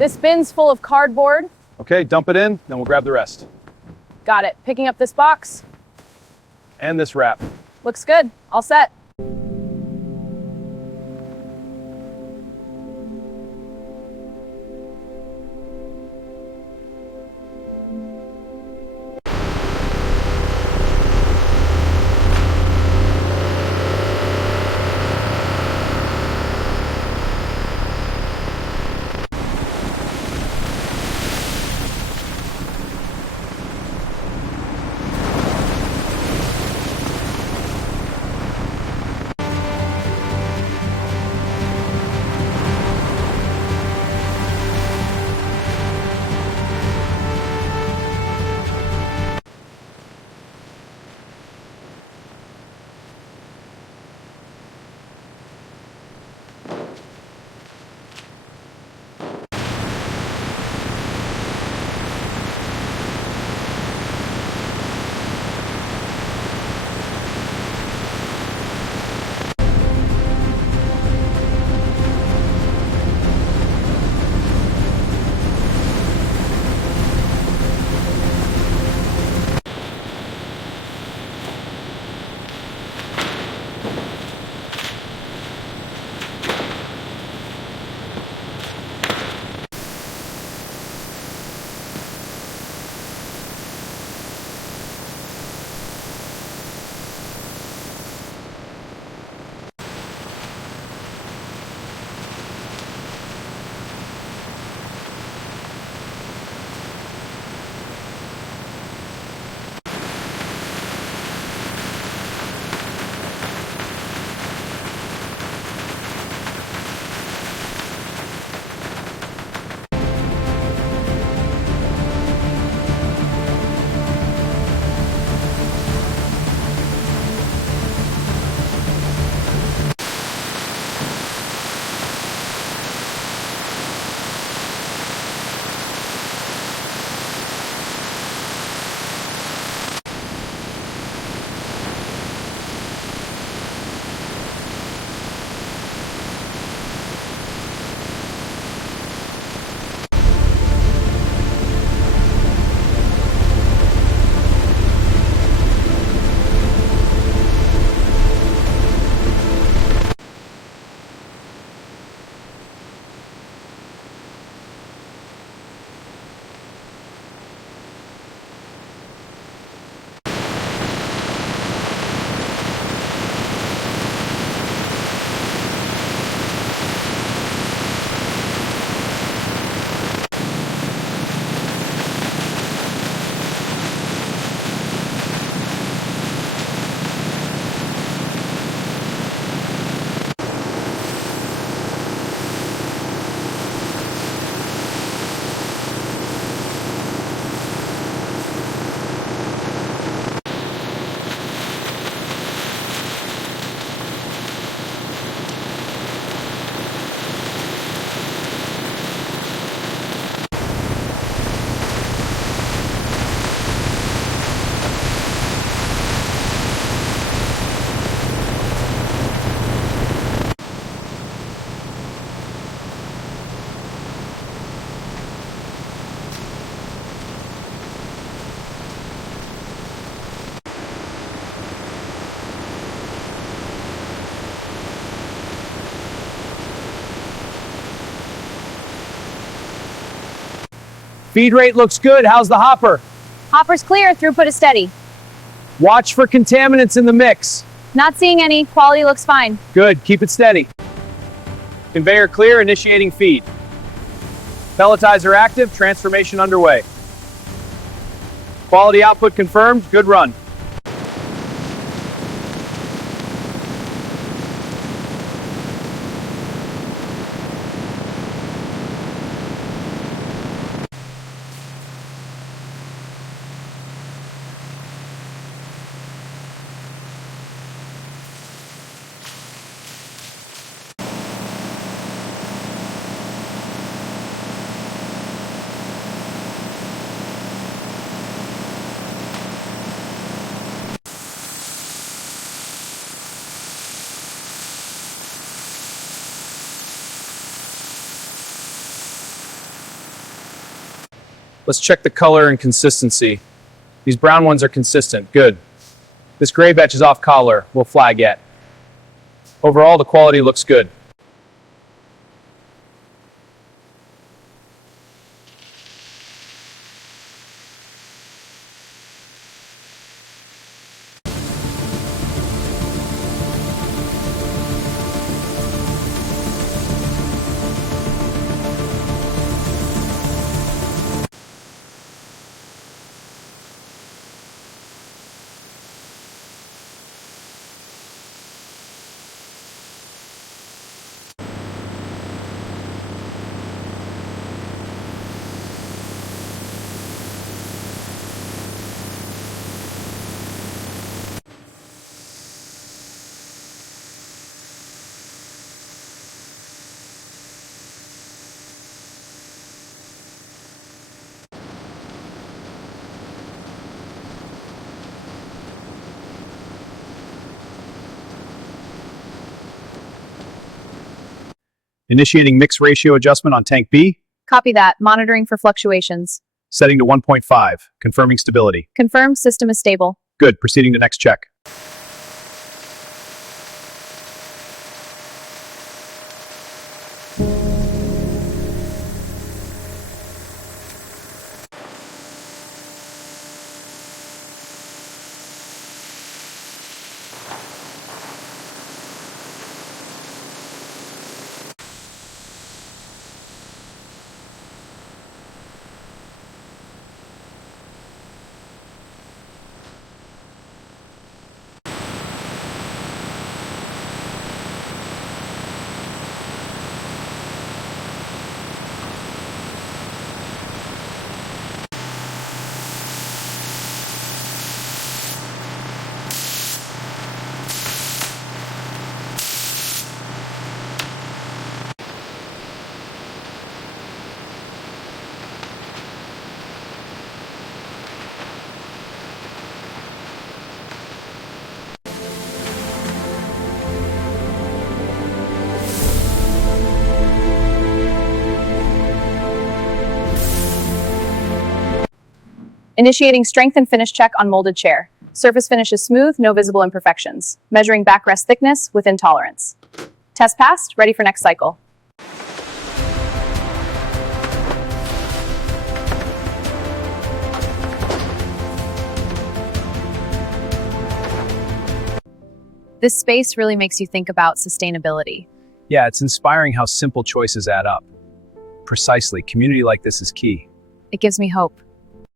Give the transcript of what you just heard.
This bin's full of cardboard. Okay, dump it in, then we'll grab the rest. Got it. Picking up this box. And this wrap. Looks good. All set. Feed rate looks good. How's the hopper? Hopper's clear. Throughput is steady. Watch for contaminants in the mix. Not seeing any. Quality looks fine. Good, keep it steady. Conveyor clear, initiating feed. Pelletizer active, transformation underway. Quality output confirmed, good run. Let's check the color and consistency. These brown ones are consistent. Good. This gray batch is off color. We'll flag it. Overall, the quality looks good. Initiating mix ratio adjustment on tank B. Copy that. Monitoring for fluctuations. Setting to 1.5. Confirming stability. Confirm system is stable. Good. Proceeding to next check. Initiating strength and finish check on molded chair. Surface finish is smooth, no visible imperfections. Measuring backrest thickness within tolerance. Test passed, ready for next cycle. This space really makes you think about sustainability. Yeah, it's inspiring how simple choices add up. Precisely. Community like this is key. It gives me hope.